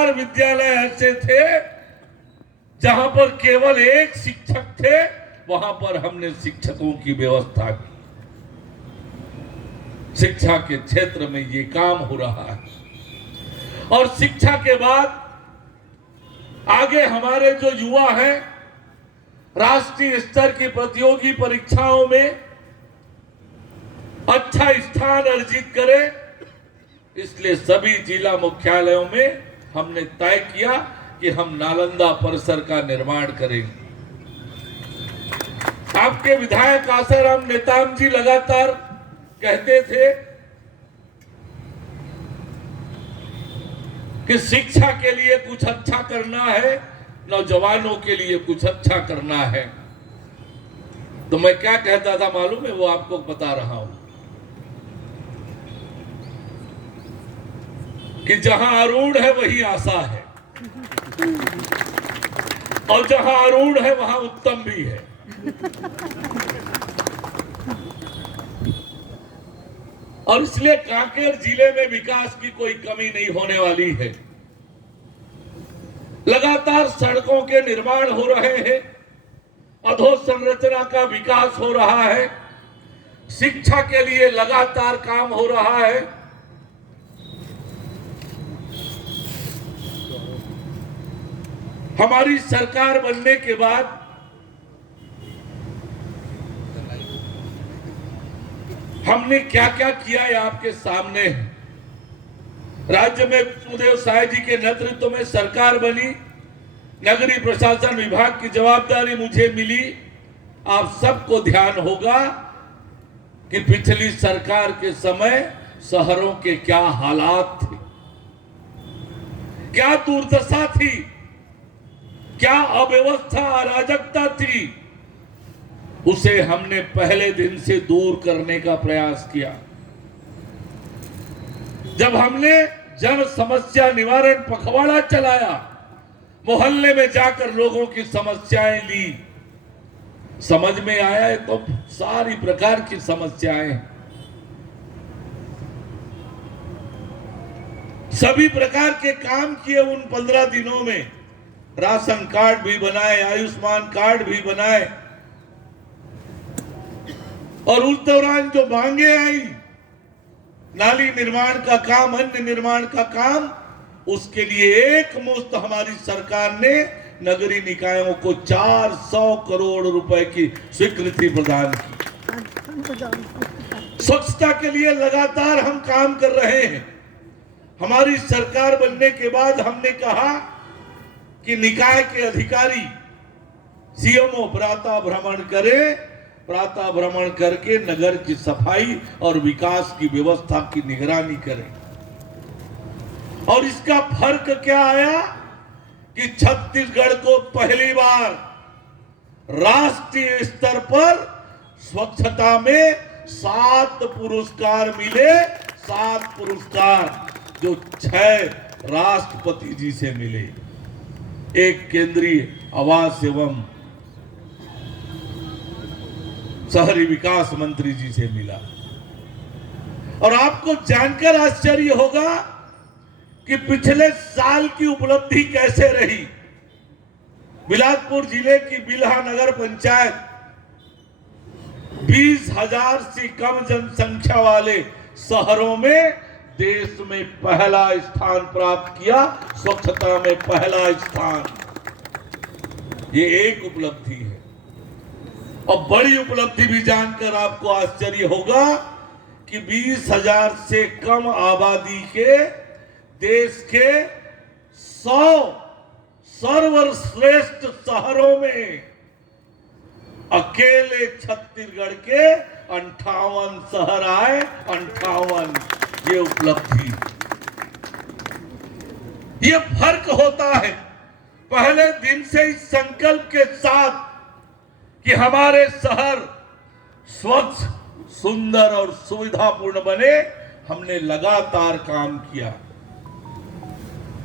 4 विद्यालय ऐसे थे जहां पर केवल एक शिक्षक थे, वहां पर हमने शिक्षकों की व्यवस्था की। शिक्षा के क्षेत्र में ये काम हो रहा है। और शिक्षा के बाद आगे हमारे जो युवा हैं राष्ट्रीय स्तर की प्रतियोगी परीक्षाओं में अच्छा स्थान अर्जित करें, इसलिए सभी जिला मुख्यालयों में हमने तय किया कि हम नालंदा परिसर का निर्माण करेंगे। आपके विधायक आसाराम नेताम जी लगातार कहते थे कि शिक्षा के लिए कुछ अच्छा करना है, नौजवानों के लिए कुछ अच्छा करना है। तो मैं क्या कहता था मालूम है? वो आपको बता रहा हूं कि जहां अरुण है वहीं आशा है, और जहां अरुण है वहां उत्तम भी है। और इसलिए कांकेर जिले में विकास की कोई कमी नहीं होने वाली है। लगातार सड़कों के निर्माण हो रहे हैं, अधोसंरचना का विकास हो रहा है, शिक्षा के लिए लगातार काम हो रहा है। हमारी सरकार बनने के बाद हमने क्या क्या किया है आपके सामने है। राज्य में सुदेव साय जी के नेतृत्व में सरकार बनी, नगरीय प्रशासन विभाग की जवाबदारी मुझे मिली। आप सबको ध्यान होगा कि पिछली सरकार के समय शहरों के क्या हालात थे, क्या दुर्दशा थी, क्या अव्यवस्था अराजकता थी। उसे हमने पहले दिन से दूर करने का प्रयास किया। जब हमने जन समस्या निवारण पखवाड़ा चलाया, मोहल्ले में जाकर लोगों की समस्याएं ली, समझ में आया है तो सारी प्रकार की समस्याएं, सभी प्रकार के काम किए उन 15 दिनों में। राशन कार्ड भी बनाए, आयुष्मान कार्ड भी बनाए, और उस दौरान जो मांगे आई, नाली निर्माण का काम, अन्य निर्माण का काम, उसके लिए एक मुश्त हमारी सरकार ने नगरीय निकायों को 400 करोड़ रुपए की स्वीकृति प्रदान की। स्वच्छता के लिए लगातार हम काम कर रहे हैं। हमारी सरकार बनने के बाद हमने कहा कि निकाय के अधिकारी सीएमओ प्रातः भ्रमण करें, प्रातः भ्रमण करके नगर की सफाई और विकास की व्यवस्था की निगरानी करें। और इसका फर्क क्या आया कि छत्तीसगढ़ को पहली बार राष्ट्रीय स्तर पर स्वच्छता में 7 पुरस्कार मिले। 7 पुरस्कार जो 6 राष्ट्रपति जी से मिले, एक केंद्रीय आवास एवं शहरी विकास मंत्री जी से मिला। और आपको जानकर आश्चर्य होगा कि पिछले साल की उपलब्धि कैसे रही। बिलासपुर जिले की बिल्हा नगर पंचायत 20,000 से कम जनसंख्या वाले शहरों में देश में पहला स्थान प्राप्त किया, स्वच्छता में पहला स्थान। ये एक उपलब्धि है। और बड़ी उपलब्धि भी जानकर आपको आश्चर्य होगा कि 20,000 से कम आबादी के देश के 100 सर्वश्रेष्ठ शहरों में अकेले छत्तीसगढ़ के 58 शहर आए। 58, ये उपलब्धि, ये फर्क होता है। पहले दिन से इस संकल्प के साथ कि हमारे शहर स्वच्छ, सुंदर और सुविधापूर्ण बने, हमने लगातार काम किया।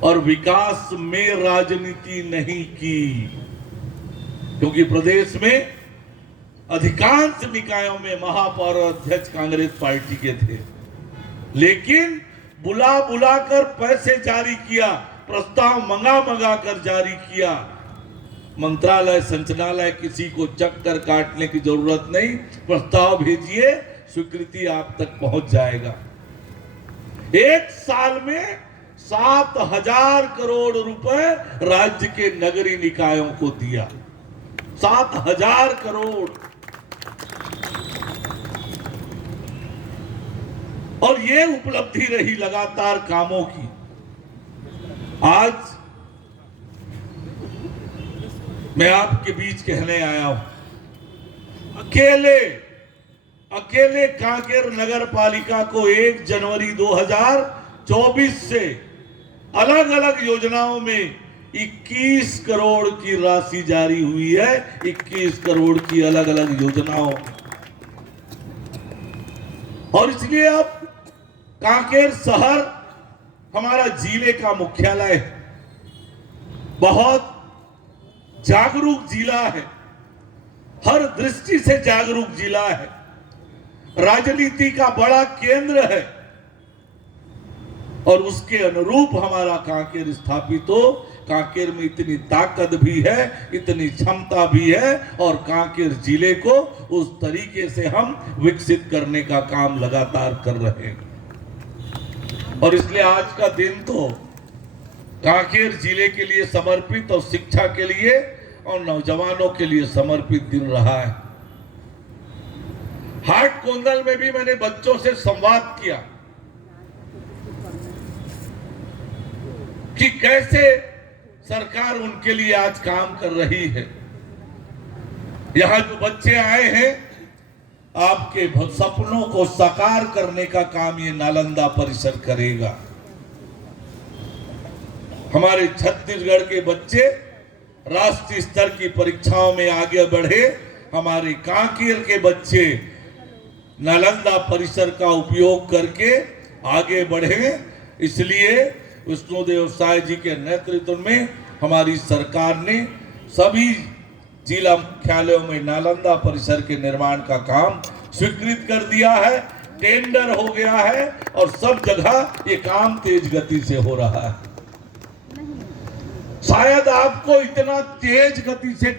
और विकास में राजनीति नहीं की, क्योंकि प्रदेश में अधिकांश निकायों में महापौर और अध्यक्ष कांग्रेस पार्टी के थे। लेकिन बुला बुलाकर पैसे जारी किया, प्रस्ताव मंगा कर जारी किया। मंत्रालय संचालनालय किसी को चक्कर काटने की जरूरत नहीं, प्रस्ताव भेजिए, स्वीकृति आप तक पहुंच जाएगा। एक साल में 7,000 करोड़ रुपए राज्य के नगरीय निकायों को दिया। 7,000 करोड़। और ये उपलब्धि रही लगातार कामों की। आज मैं आपके बीच कहने आया हूं, अकेले कांकेर नगर पालिका को 1 जनवरी 2024 से अलग अलग योजनाओं में 21 करोड़ की राशि जारी हुई है। 21 करोड़ की अलग अलग योजनाओं। और इसलिए अब कांकेर शहर हमारा जिले का मुख्यालय है, बहुत जागरूक जिला है, हर दृष्टि से जागरूक जिला है, राजनीति का बड़ा केंद्र है। और उसके अनुरूप हमारा कांकेर स्थापित हो। कांकेर में इतनी ताकत भी है, इतनी क्षमता भी है, और कांकेर जिले को उस तरीके से हम विकसित करने का काम लगातार कर रहे हैं। और इसलिए आज का दिन तो कांकेर जिले के लिए समर्पित और शिक्षा के लिए और नौजवानों के लिए समर्पित दिन रहा है। हाट कोंदल में भी मैंने बच्चों से संवाद किया कि कैसे सरकार उनके लिए आज काम कर रही है। यहां जो बच्चे आए हैं, आपके सपनों को साकार करने का काम ये नालंदा परिसर करेगा। हमारे छत्तीसगढ़ के बच्चे राष्ट्रीय स्तर की परीक्षाओं में आगे बढ़े, हमारे कांकेर के बच्चे नालंदा परिसर का उपयोग करके आगे बढ़े। इसलिए विष्णुदेव साय जी के नेतृत्व में हमारी सरकार ने सभी जिला मुख्यालयों में नालंदा परिसर के निर्माण का काम स्वीकृत कर दिया है। टेंडर हो गया है और सब जगह ये काम तेज गति से हो रहा है। शायद आपको इतना तेज गति से